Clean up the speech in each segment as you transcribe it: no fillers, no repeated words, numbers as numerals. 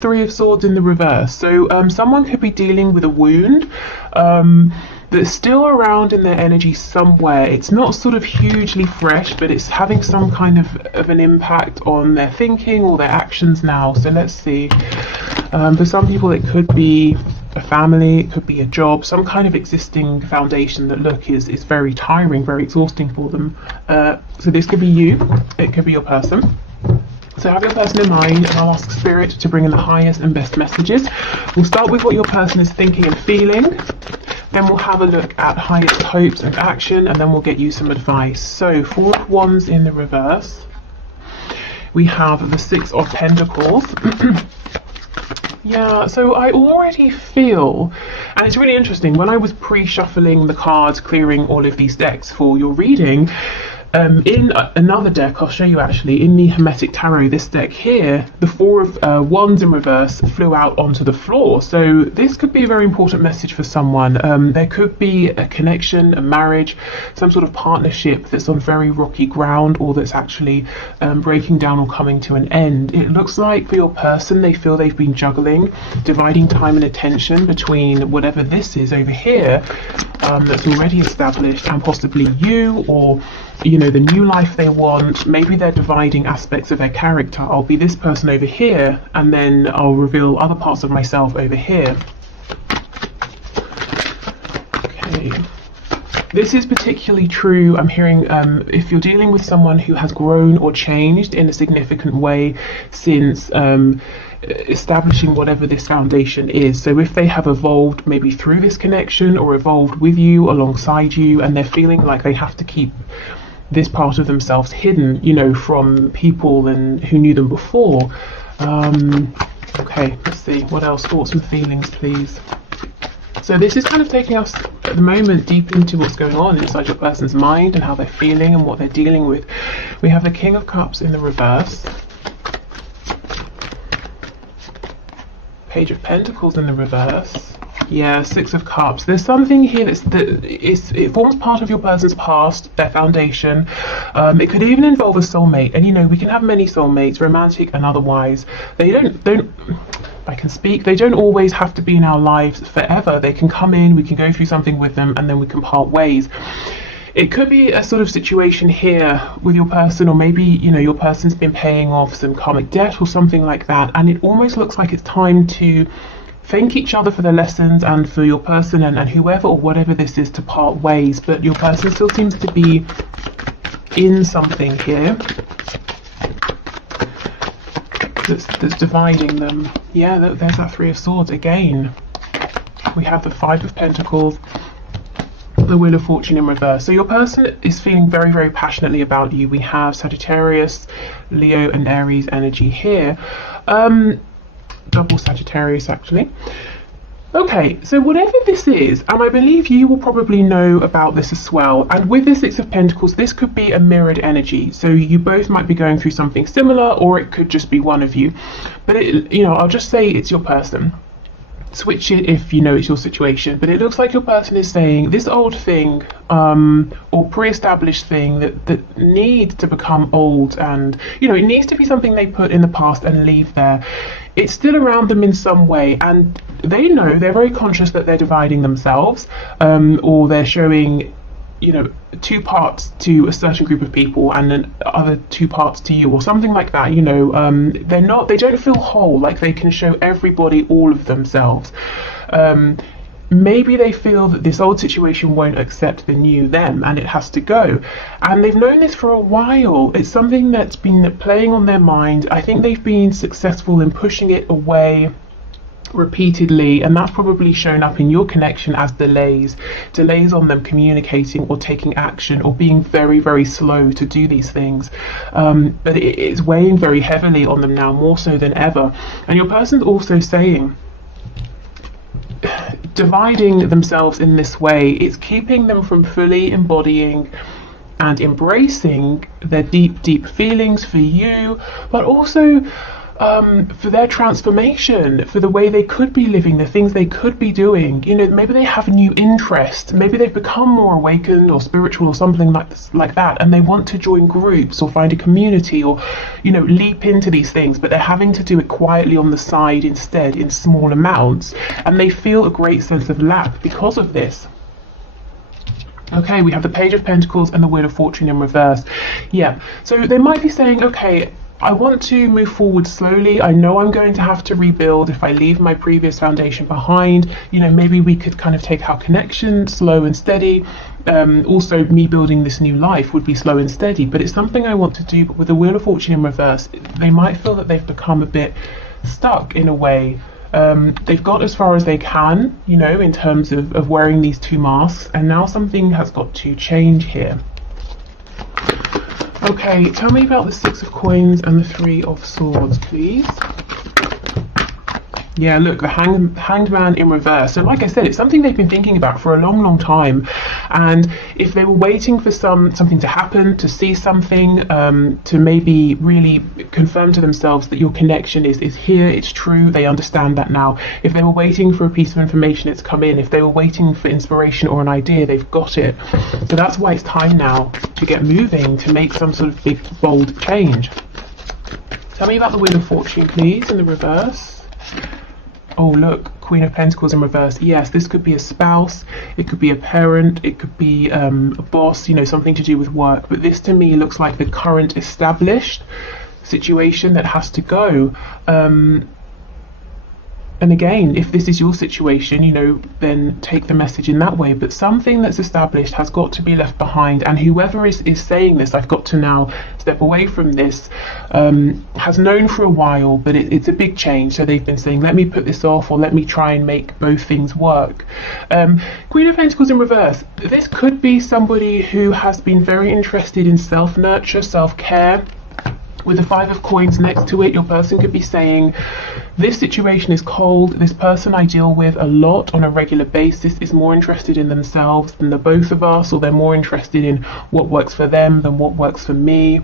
Three of Swords in the reverse. So someone could be dealing with a wound that's still around in their energy somewhere. It's not sort of hugely fresh, but it's having some kind of an impact on their thinking or their actions now. So let's see. For some people it could be a family, it could be a job, some kind of existing foundation that is very tiring, very exhausting for them. So this could be you, it could be your person. So have your person in mind, and I'll ask Spirit to bring in the highest and best messages. We'll start with what your person is thinking and feeling, then we'll have a look at highest hopes and action, and then we'll get you some advice. So 4 of Wands in the reverse, we have the 6 of Pentacles. Yeah, so I already feel, and it's really interesting, when I was pre-shuffling the cards, clearing all of these decks for your reading, in another deck, I'll show you actually, in the Hermetic Tarot, this deck here, the 4 of Wands in reverse flew out onto the floor. So this could be a very important message for someone. There could be a connection, a marriage, some sort of partnership that's on very rocky ground, or that's actually breaking down or coming to an end. It looks like for your person, they feel they've been juggling, dividing time and attention between whatever this is over here that's already established, and possibly you, or the new life they want. Maybe they're dividing aspects of their character. I'll be this person over here, and then I'll reveal other parts of myself over here. Okay. This is particularly true, I'm hearing, if you're dealing with someone who has grown or changed in a significant way since establishing whatever this foundation is. So if they have evolved maybe through this connection, or evolved with you, alongside you, and they're feeling like they have to keep this part of themselves hidden, from people and who knew them before. Okay, let's see, what else? Thoughts and feelings, please. So this is kind of taking us at the moment deep into what's going on inside your person's mind and how they're feeling and what they're dealing with. We have the King of Cups in the reverse, Page of Pentacles in the reverse. Yeah, 6 of Cups. There's something here it forms part of your person's past, their foundation. It could even involve a soulmate, and we can have many soulmates, romantic and otherwise. They don't I can speak. They don't always have to be in our lives forever. They can come in, we can go through something with them, and then we can part ways. It could be a sort of situation here with your person, or maybe your person's been paying off some karmic debt or something like that, and it almost looks like it's time to thank each other for their lessons, and for your person and whoever or whatever this is to part ways. But your person still seems to be in something here that's dividing them. Yeah, there's that 3 of Swords again. We have the 5 of Pentacles, the Wheel of Fortune in reverse. So your person is feeling very, very passionately about you. We have Sagittarius, Leo and Aries energy here. Double Sagittarius actually. Okay, so whatever this is, and I believe you will probably know about this as well, and with the 6 of Pentacles, this could be a mirrored energy. So you both might be going through something similar, or it could just be one of you. But I'll just say it's your person. Switch it if it's your situation, but it looks like your person is saying this old thing or pre-established thing that needs to become old, and it needs to be something they put in the past and leave there. It's still around them in some way, and they know, they're very conscious that they're dividing themselves, or they're showing 2 parts to a certain group of people and then other 2 parts to you, or something like that. They don't feel whole, like they can show everybody all of themselves. Maybe they feel that this old situation won't accept the new them, and it has to go, and they've known this for a while. It's something that's been playing on their mind. I think they've been successful in pushing it away repeatedly, and that's probably shown up in your connection as delays on them communicating or taking action, or being very, very slow to do these things. But it's weighing very heavily on them now, more so than ever. And your person's also saying, dividing themselves in this way, it's keeping them from fully embodying and embracing their deep, deep feelings for you, but also for their transformation, for the way they could be living, the things they could be doing. You know, maybe they have a new interest, maybe they've become more awakened or spiritual or something like that, and they want to join groups or find a community or, you know, leap into these things, but they're having to do it quietly on the side instead in small amounts, and they feel a great sense of lack because of this. Okay, we have the Page of Pentacles and the Wheel of Fortune in reverse. Yeah, so they might be saying, okay, I want to move forward slowly. I know I'm going to have to rebuild if I leave my previous foundation behind. You know, maybe we could kind of take our connection slow and steady. Also, me building this new life would be slow and steady, but it's something I want to do. But with the Wheel of Fortune in reverse, they might feel that they've become a bit stuck in a way. They've got as far as they can, you know, in terms of wearing these two masks, and now something has got to change here. Okay, tell me about the Six of Coins and the Three of Swords, please. Yeah, look, the Hanged Man in reverse. So like I said, it's something they've been thinking about for a long, long time. And if they were waiting for something to happen, to see something, to maybe really confirm to themselves that your connection is here, it's true, they understand that now. If they were waiting for a piece of information, it's come in. If they were waiting for inspiration or an idea, they've got it. So that's why it's time now to get moving, to make some sort of big, bold change. Tell me about the Wheel of Fortune, please, in the reverse. Oh, look, Queen of Pentacles in reverse. Yes, this could be a spouse, it could be a parent, it could be a boss, you know, something to do with work. But this to me looks like the current established situation that has to go. And again, if this is your situation, you know, then take the message in that way. But something that's established has got to be left behind. And whoever is saying this, I've got to now step away from this, has known for a while, but it's a big change. So they've been saying, let me put this off, or let me try and make both things work. Queen of Pentacles in reverse. This could be somebody who has been very interested in self-nurture, self-care. With the Five of Coins next to it, your person could be saying, this situation is cold, this person I deal with a lot on a regular basis is more interested in themselves than the both of us, or they're more interested in what works for them than what works for me.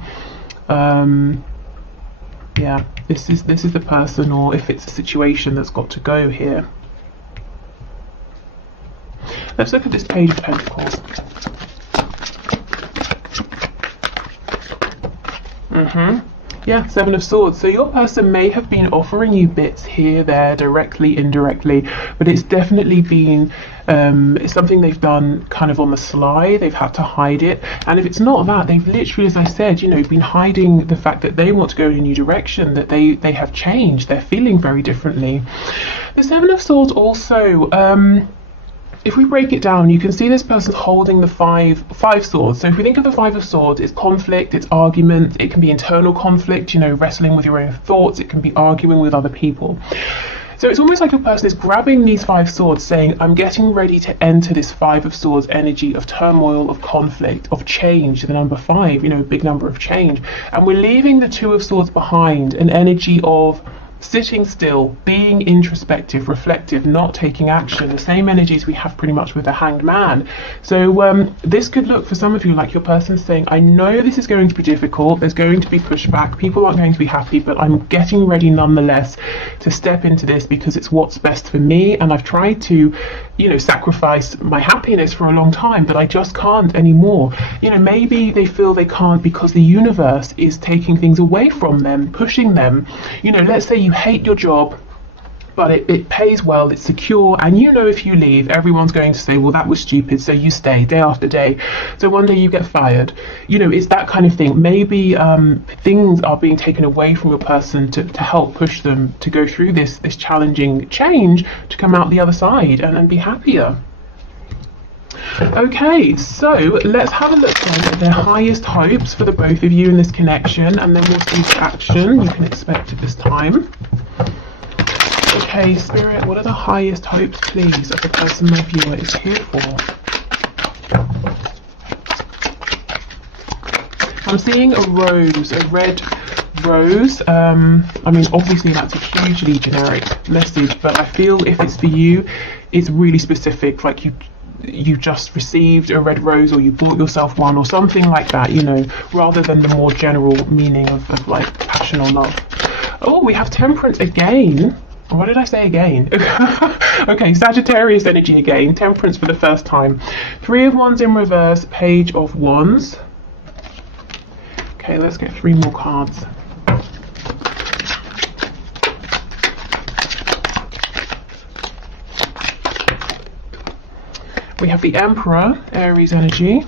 Yeah, this is the person, or if it's a situation that's got to go here. Let's look at this Page of Pentacles. Yeah, Seven of Swords. So your person may have been offering you bits here, there, directly, indirectly, but it's definitely been it's something they've done kind of on the sly. They've had to hide it, and if it's not that, they've literally, as I said, you know, been hiding the fact that they want to go in a new direction, that they have changed, they're feeling very differently. The Seven of Swords also, if we break it down, you can see this person's holding the five swords. So if we think of the Five of Swords, it's conflict, it's argument, it can be internal conflict, you know, wrestling with your own thoughts, it can be arguing with other people. So it's almost like your person is grabbing these five swords saying, I'm getting ready to enter this Five of Swords energy of turmoil, of conflict, of change, the number five, you know, a big number of change. And we're leaving the Two of Swords behind, an energy of sitting still, being introspective, reflective, not taking action, the same energies we have pretty much with the Hanged Man. So this could look for some of you like your person saying, I know this is going to be difficult, there's going to be pushback, people aren't going to be happy, but I'm getting ready nonetheless to step into this because it's what's best for me, and I've tried to, you know, sacrifice my happiness for a long time, but I just can't anymore. You know, maybe they feel they can't because the universe is taking things away from them, pushing them. You know, let's say you hate your job, but it pays well, it's secure, and you know if you leave, everyone's going to say, well, that was stupid, so you stay day after day. So one day you get fired. You know, it's that kind of thing. Maybe things are being taken away from your person to help push them to go through this challenging change, to come out the other side and be happier. Okay, so let's have a look at their highest hopes for the both of you in this connection, and then we'll see the action you can expect at this time. Okay, Spirit, what are the highest hopes, please, of the person my viewer is here for? I'm seeing a rose, a red rose. I mean, obviously that's a hugely generic message, but I feel if it's for you, it's really specific, like you just received a red rose, or you bought yourself one, or something like that, you know, rather than the more general meaning of like passion or love. Oh, we have Temperance again. What did I say again? Okay, Sagittarius energy again. Temperance for the first time. 3 of Wands in reverse, Page of Wands. Okay, let's get 3 more cards. We have the Emperor, Aries energy.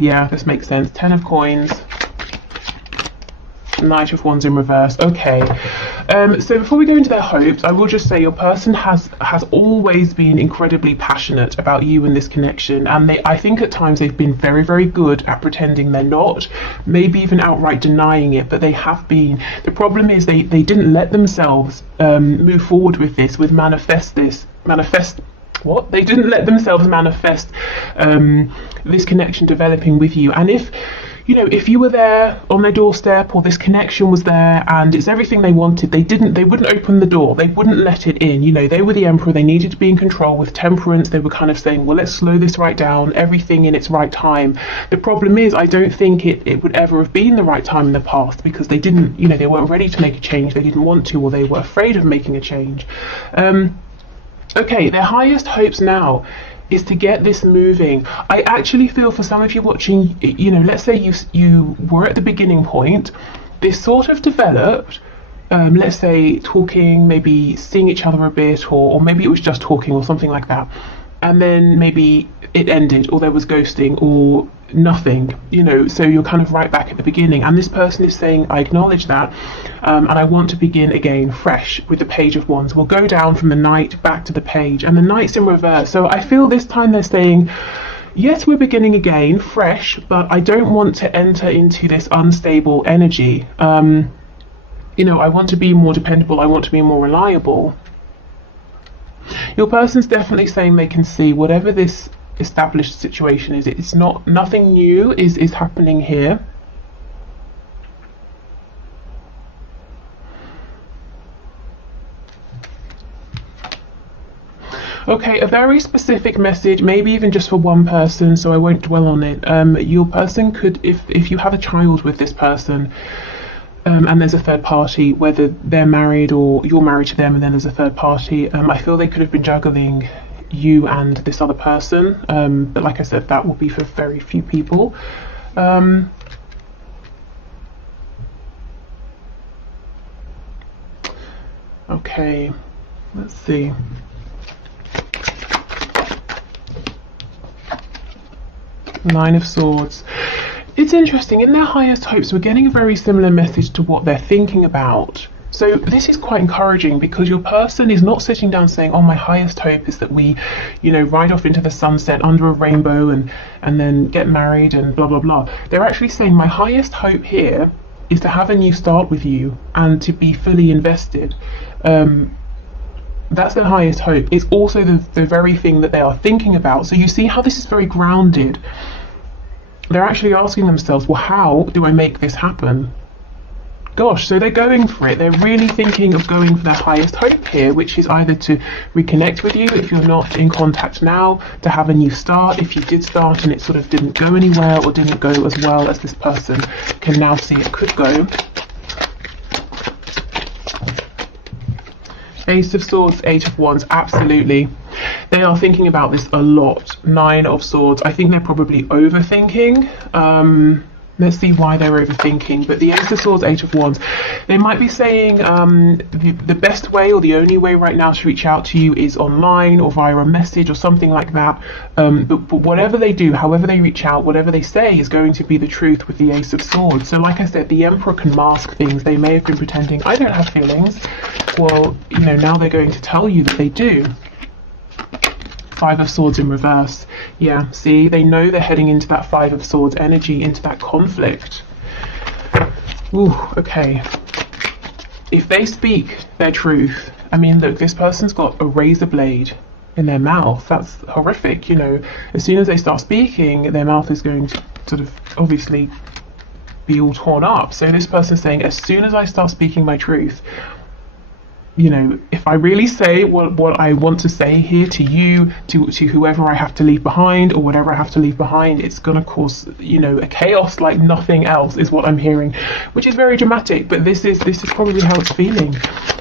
Yeah, this makes sense. 10 of Coins. Knight of Wands in reverse. Okay, so before we go into their hopes, I will just say your person has always been incredibly passionate about you and this connection, and I think at times they've been very, very good at pretending they're not, maybe even outright denying it, but they have been. The problem is they didn't let themselves move forward with this, with they didn't let themselves manifest this connection developing with you. And if you were there on their doorstep, or this connection was there and it's everything they wanted, they wouldn't open the door, they wouldn't let it in. They were the Emperor, they needed to be in control. With Temperance, they were kind of saying, well, let's slow this right down, everything in its right time. The problem is, I don't think it would ever have been the right time in the past, because they didn't, they weren't ready to make a change, they didn't want to, or they were afraid of making a change. Okay, their highest hopes now is to get this moving. I actually feel for some of you watching, let's say you were at the beginning point, this sort of developed, let's say talking, maybe seeing each other a bit, or maybe it was just talking or something like that, and then maybe it ended, or there was ghosting, or nothing, so you're kind of right back at the beginning, and this person is saying, I acknowledge that, and I want to begin again fresh with the Page of Wands. We'll go down from the Knight back to the Page, and the Knight's in reverse. So I feel this time they're saying, yes, we're beginning again fresh, but I don't want to enter into this unstable energy. I want to be more dependable, I want to be more reliable. Your person's definitely saying they can see whatever this established situation is, it's nothing new is happening here. Okay, a very specific message, maybe even just for one person, so I won't dwell on it. Your person could, if you have a child with this person, and there's a third party, whether they're married or you're married to them and then there's a third party, I feel they could have been juggling you and this other person, but like I said, that will be for very few people. Okay, let's see. Nine of Swords. It's interesting, in their highest hopes we're getting a very similar message to what they're thinking about. So this is quite encouraging, because your person is not sitting down saying, oh, my highest hope is that we, ride off into the sunset under a rainbow and then get married and blah, blah, blah. They're actually saying, my highest hope here is to have a new start with you and to be fully invested. That's their highest hope. It's also the very thing that they are thinking about. So you see how this is very grounded. They're actually asking themselves, well, how do I make this happen? Gosh, so they're going for it. They're really thinking of going for their highest hope here, which is either to reconnect with you if you're not in contact now, to have a new start if you did start and it sort of didn't go anywhere or didn't go as well as this person can now see it could go. Ace of Swords, Eight of Wands, absolutely. They are thinking about this a lot. Nine of Swords, I think they're probably overthinking. Let's see why they're overthinking. But the Ace of Swords, Eight of Wands, they might be saying the best way or the only way right now to reach out to you is online or via a message or something like that. But whatever they do, however they reach out, whatever they say is going to be the truth with the Ace of Swords. So like I said, the Emperor can mask things. They may have been pretending, I don't have feelings. Well, now they're going to tell you that they do. Five of Swords in reverse. Yeah, see, they know they're heading into that Five of Swords energy, into that conflict. Ooh, okay. If they speak their truth, I mean, look, this person's got a razor blade in their mouth. That's horrific, As soon as they start speaking, their mouth is going to sort of obviously be all torn up. So this person's saying, as soon as I start speaking my truth, you know, if I really say what I want to say here to you, to whoever I have to leave behind, or whatever I have to leave behind, it's going to cause, you know, a chaos like nothing else, is what I'm hearing, which is very dramatic. But this is probably how it's feeling.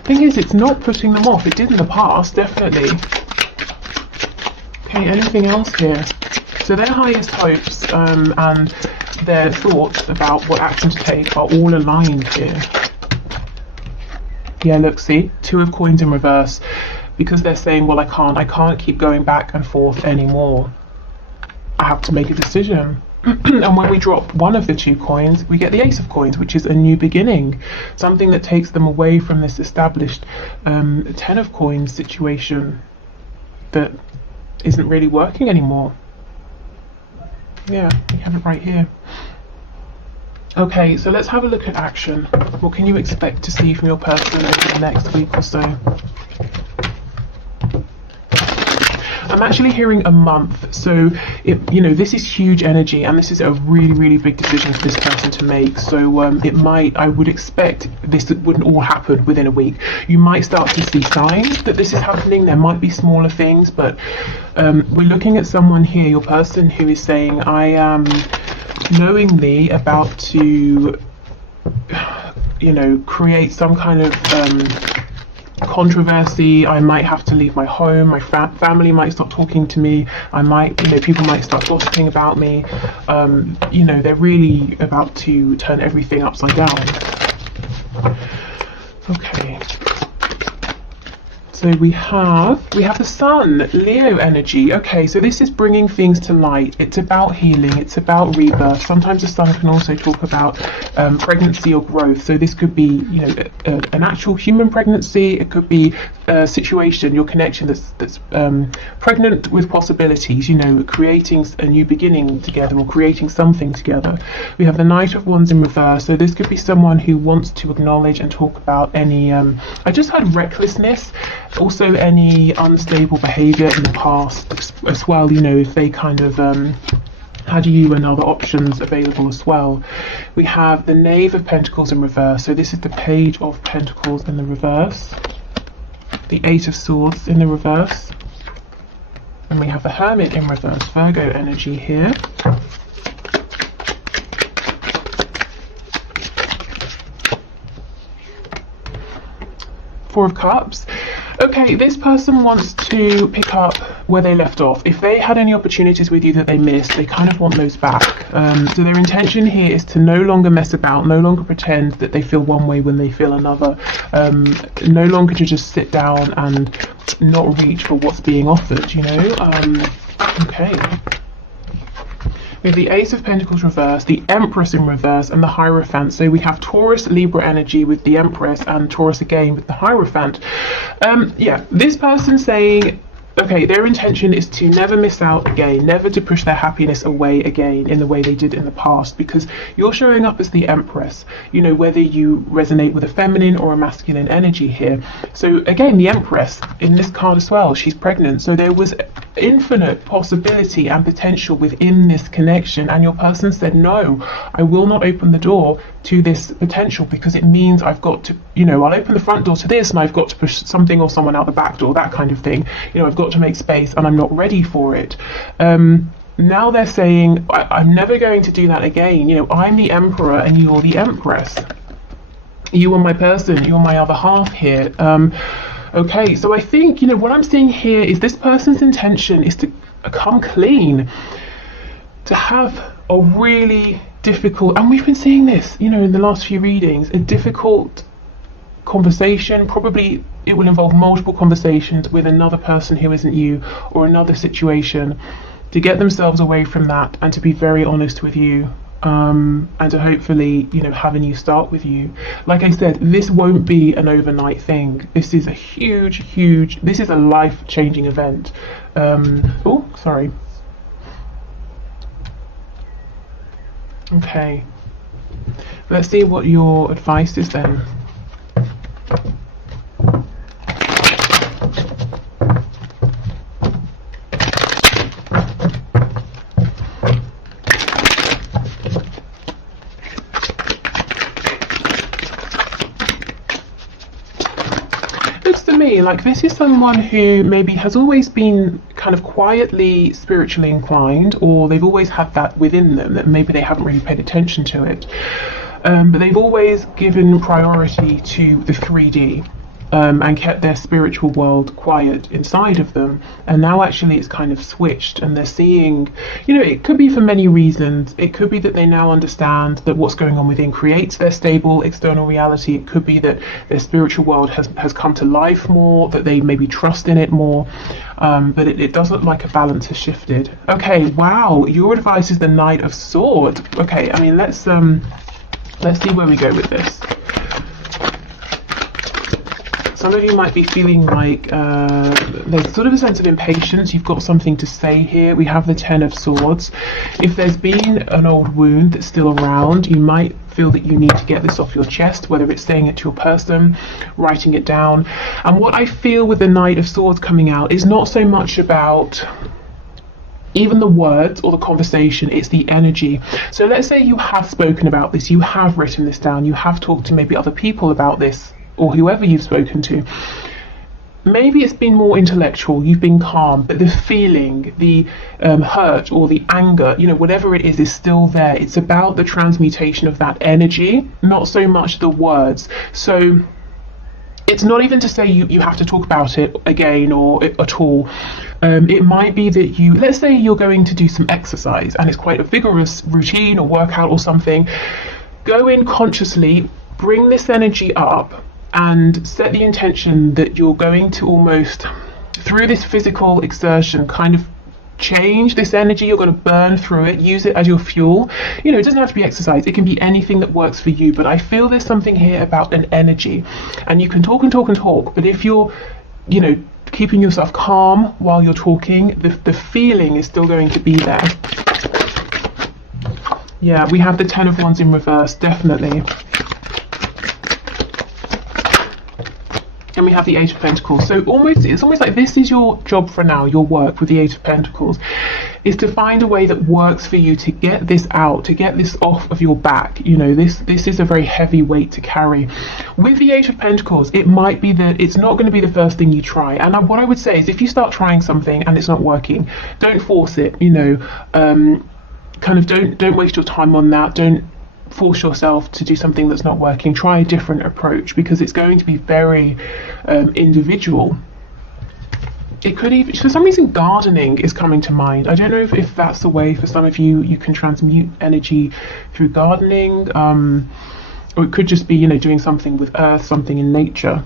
Thing is, it's not putting them off. It did in the past, definitely. Okay, anything else here? So their highest hopes and their thoughts about what action to take are all aligned here. Yeah, look, see, 2 of coins in reverse, because they're saying, well, I can't keep going back and forth anymore. I have to make a decision. And when we drop one of the 2 coins, we get the Ace of Coins, which is a new beginning, something that takes them away from this established 10 of Coins situation that isn't really working anymore. Yeah, we have it right here. Okay, so let's have a look at action. What can you expect to see from your person over the next week or so? I'm actually hearing a month, so you know, this is huge energy, and this is a really big decision for this person to make. So it might, I would expect this wouldn't all happen within a week. You might start to see signs that this is happening. There might be smaller things, but we're looking at someone here, your person, who is saying, I am knowingly about to, you know, create some kind of controversy. I might have to leave my home. My family might stop talking to me. I might, you know, people might start gossiping about me. You know, they're really about to turn everything upside down. Okay. So we have the Sun, Leo energy. Okay, so this is bringing things to light. It's about healing. It's about rebirth. Sometimes the Sun can also talk about pregnancy or growth. So this could be, you know, an actual human pregnancy. It could be a situation, your connection that's pregnant with possibilities. You know, creating a new beginning together, or creating something together. We have the Knight of Wands in reverse. So this could be someone who wants to acknowledge and talk about any. I just had recklessness. Also any unstable behavior in the past as well, you know, if they kind of had you and other options available as well. We have the Knave of Pentacles in reverse. So this is the Page of Pentacles in the reverse, the 8 of Swords in the reverse, and we have the Hermit in reverse, Virgo energy here. Four of Cups. Okay, this person wants to pick up where they left off. If they had any opportunities with you that they missed, they kind of want those back. So their intention here is to no longer mess about, no longer pretend that they feel one way when they feel another, no longer to just sit down and not reach for what's being offered, you know? Okay. We have the Ace of Pentacles reversed, the Empress in reverse, and the Hierophant. So we have Taurus, Libra energy with the Empress, and Taurus again with the Hierophant. Yeah, this person saying, okay, their intention is to never miss out again, never to push their happiness away again in the way they did in the past, because you're showing up as the Empress, you know, whether you resonate with a feminine or a masculine energy here. So again, the Empress in this card as well, she's pregnant. So there was infinite possibility and potential within this connection, and your person said, no, I will not open the door to this potential, because it means I've got to, you know, I'll open the front door to this and I've got to push something or someone out the back door, that kind of thing. You know, I've got to make space and I'm not ready for it. Now they're saying, I'm never going to do that again. You know, I'm the Emperor and you're the Empress. You are my person, you're my other half here. Okay, so I think, you know, what I'm seeing here is this person's intention is to come clean, to have a really difficult, and we've been seeing this, you know, in the last few readings, a difficult conversation. Probably it will involve multiple conversations with another person who isn't you, or another situation, to get themselves away from that and to be very honest with you, and to hopefully, you know, have a new start with you. Like I said, this won't be an overnight thing. This is a huge, this is a life-changing event. Oh, sorry. Okay, let's see what your advice is then. for me, like, this is someone who maybe has always been kind of quietly spiritually inclined, or they've always had that within them, that maybe they haven't really paid attention to it. But they've always given priority to the 3D. And kept their spiritual world quiet inside of them, and now actually it's kind of switched, and they're seeing, you know, it could be for many reasons. It could be that they now understand that what's going on within creates their stable external reality. It could be that their spiritual world has come to life more, that they maybe trust in it more, but it does look like a balance has shifted. Okay, wow, your advice is the Knight of Swords. Okay, I mean, let's see where we go with this. Some of you might be feeling like there's sort of a sense of impatience. You've got something to say here. We have the Ten of Swords. If there's been an old wound that's still around, you might feel that you need to get this off your chest, whether it's saying it to your person, writing it down. And what I feel with the Knight of Swords coming out is not so much about even the words or the conversation, it's the energy. So let's say you have spoken about this, you have written this down, you have talked to maybe other people about this, or whoever you've spoken to. Maybe it's been more intellectual, you've been calm, but the feeling, the hurt or the anger, you know, whatever it is still there. It's about the transmutation of that energy, not so much the words. So it's not even to say you have to talk about it again or at all. It might be that let's say you're going to do some exercise and it's quite a vigorous routine or workout or something. Go in consciously, bring this energy up, and set the intention that you're going to almost, through this physical exertion, kind of change this energy. You're going to burn through it, use it as your fuel. You know, it doesn't have to be exercise, it can be anything that works for you, but I feel there's something here about an energy. And you can talk and talk and talk, but if you're, you know, keeping yourself calm while you're talking, the feeling is still going to be there. Yeah, we have the Ten of Wands in reverse, definitely. And we have the Eight of Pentacles. So it's almost like this is your job for now, your work with the Eight of Pentacles, is to find a way that works for you to get this out, to get this off of your back. You know, this is a very heavy weight to carry. With the Eight of Pentacles, it might be that it's not going to be the first thing you try. And what I would say is, if you start trying something and it's not working, don't force it, you know. Kind of don't waste your time on that. Don't force yourself to do something that's not working. Try a different approach, because it's going to be very individual. It could even, for some reason, gardening is coming to mind. I don't know if that's the way for some of you can transmute energy through gardening, or it could just be, you know, doing something with earth, something in nature.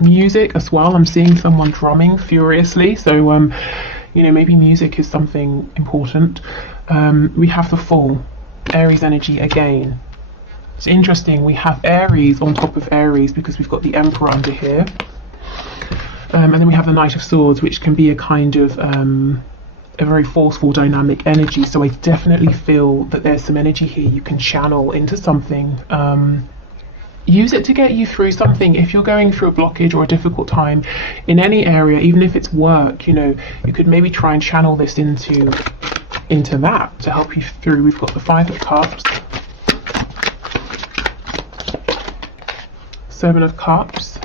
Music as well. I'm seeing someone drumming furiously, so you know, maybe music is something important. We have the Fool, Aries energy again. It's interesting, we have Aries on top of Aries because we've got the Emperor under here, and then we have the Knight of Swords, which can be a kind of a very forceful dynamic energy. So I definitely feel that there's some energy here you can channel into something. Use it to get you through something. If you're going through a blockage or a difficult time in any area, even if it's work, you know, you could maybe try and channel this into that to help you through. We've got the Five of Cups, Seven of Cups,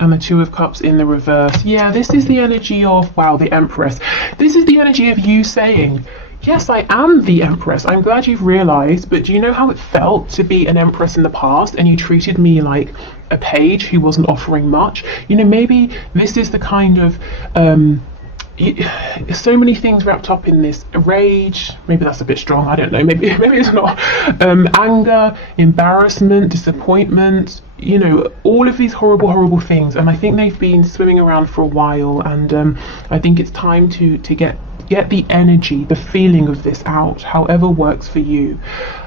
and the Two of Cups in the reverse. Yeah, this is the energy of, wow, the Empress. This is the energy of you saying, yes, I am the Empress. I'm glad you've realised, but do you know how it felt to be an Empress in the past and you treated me like a page who wasn't offering much? You know, maybe this is the kind of, so many things wrapped up in this. Rage, maybe that's a bit strong, I don't know, maybe it's not. Anger, embarrassment, disappointment, you know, all of these horrible things. And I think they've been swimming around for a while, and I think it's time to get the energy, the feeling of this out, however works for you.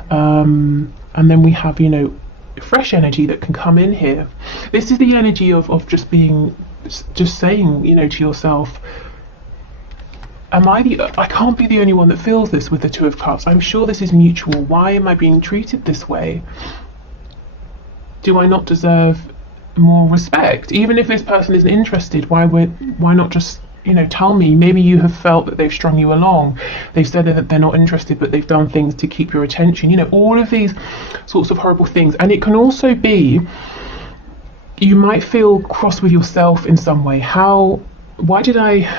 And then we have, you know, fresh energy that can come in here. This is the energy of just saying, you know, to yourself, I can't be the only one that feels this with the Two of Cups. I'm sure this is mutual. Why am I being treated this way? Do I not deserve more respect? Even if this person isn't interested, why not just you know, tell me. Maybe you have felt that they've strung you along. They've said that they're not interested, but they've done things to keep your attention. You know, all of these sorts of horrible things. And it can also be, you might feel cross with yourself in some way. Why did I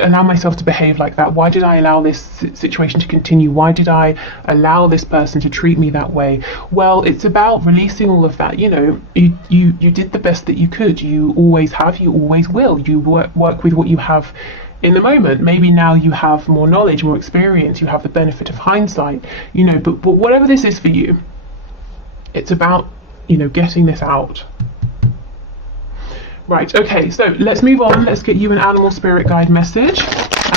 allow myself to behave like that? Why did I allow this situation to continue? Why did I allow this person to treat me that way? Well, it's about releasing all of that. You know, you did the best that you could. You always have, you always will. You work with what you have in the moment. Maybe now you have more knowledge, more experience, you have the benefit of hindsight, you know, but whatever this is for you, it's about, you know, getting this out. Right, okay, so let's move on. Let's get you an animal spirit guide message.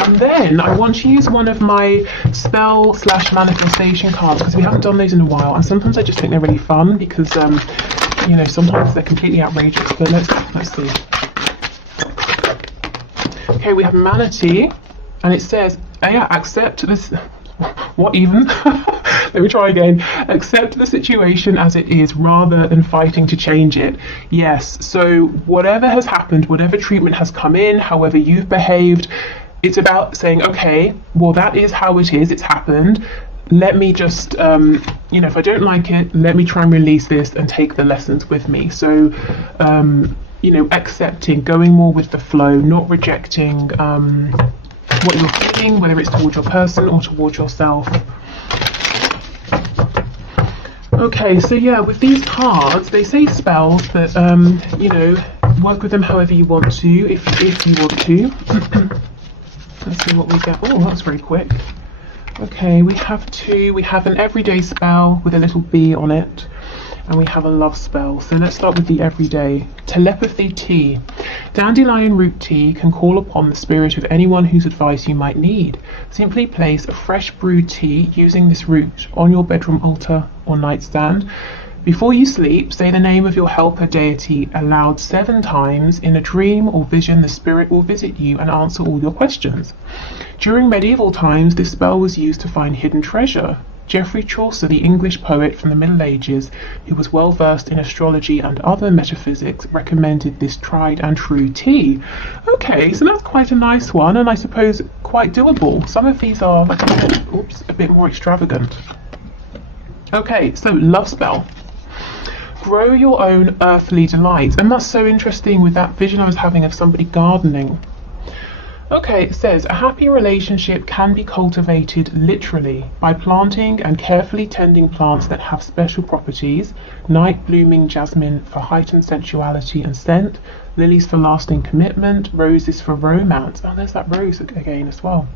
And then I want to use one of my spell / manifestation cards, because we haven't done those in a while. And sometimes I just think they're really fun because, you know, sometimes they're completely outrageous. But let's see. Okay, we have Manatee, and it says, yeah, accept this. What even? Let me try again. Accept the situation as it is rather than fighting to change it. Yes, so whatever has happened, whatever treatment has come in, however you've behaved, it's about saying, okay, well, that is how it is, it's happened. Let me just, you know, if I don't like it, let me try and release this and take the lessons with me. So, you know, accepting, going more with the flow, not rejecting what you're feeling, whether it's towards your person or towards yourself. Okay, so yeah, with these cards, they say spells, but you know, work with them however you want to, if you want to. Let's see what we get. Oh, that's very quick. Okay, we have two. We have an everyday spell with a little bee on it, and we have a love spell. So let's start with the everyday. Telepathy tea. Dandelion root tea can call upon the spirit of anyone whose advice you might need. Simply place a fresh brewed tea using this root on your bedroom altar or nightstand. Before you sleep, say the name of your helper deity aloud 7 times. In a dream or vision, the spirit will visit you and answer all your questions. During medieval times, this spell was used to find hidden treasure. Geoffrey Chaucer, the English poet from the Middle Ages, who was well versed in astrology and other metaphysics, recommended this tried and true tea. Okay, so that's quite a nice one, and I suppose quite doable. Some of these are a bit more extravagant. Okay, so love spell. Grow your own earthly delight. And that's so interesting with that vision I was having of somebody gardening. Okay, it says, a happy relationship can be cultivated literally by planting and carefully tending plants that have special properties. Night blooming jasmine for heightened sensuality and scent, lilies for lasting commitment, roses for romance. Oh, there's that rose again as well.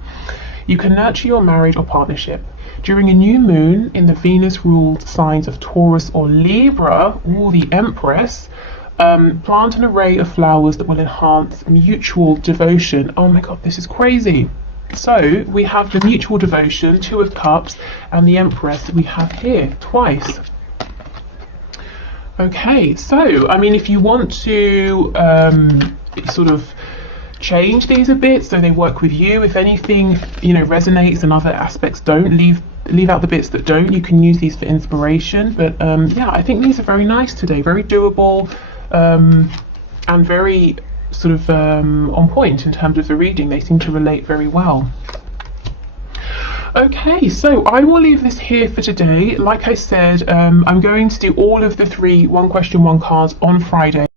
You can nurture your marriage or partnership. During a new moon in the Venus-ruled signs of Taurus or Libra, or the Empress, plant an array of flowers that will enhance mutual devotion. Oh my god, this is crazy. So we have the mutual devotion, 2 of Cups, and the Empress that we have here twice. Okay, so I mean, if you want to sort of change these a bit so they work with you, if anything, you know, resonates and other aspects don't, leave out the bits that don't. You can use these for inspiration, but yeah, I think these are very nice today, very doable, and very sort of on point in terms of the reading. They seem to relate very well. Okay, so I will leave this here for today. Like I said, I'm going to do all of the 3 one question, one cards on Friday.